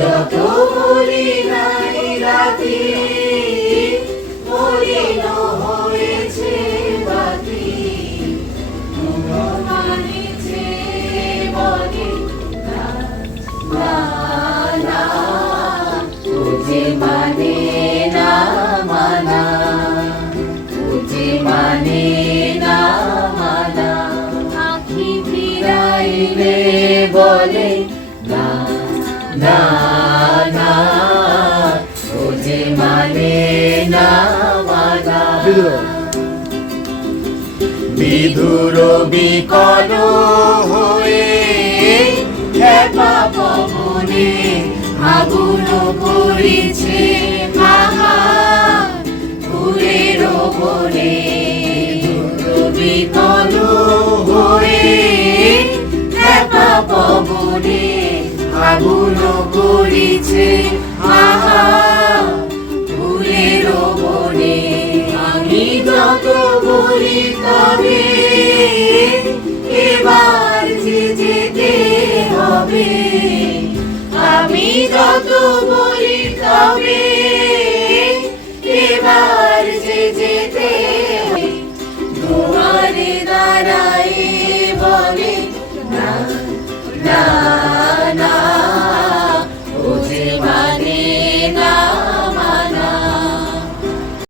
যত বলি নাই রাতি মলিন হয়েছে বাতি মানিছে বলে না না না তুঝে মানে না মানা তুঝে মানে না মানা। আখি ফিরাইলে বলে, না না। মানে মানা বিধুর বিকল হয়ে খেপা পবনে আগুন করেছে মাহা। ফুলের বনে বিকল হয়ে খেপা পবনে আগুন করেছে মাহা। যত বলি তবে এবার যে যেতে হবে, আমি যত বলি তবে, এবার যে যেতে তোমারে দাঁড়াই বলে না না।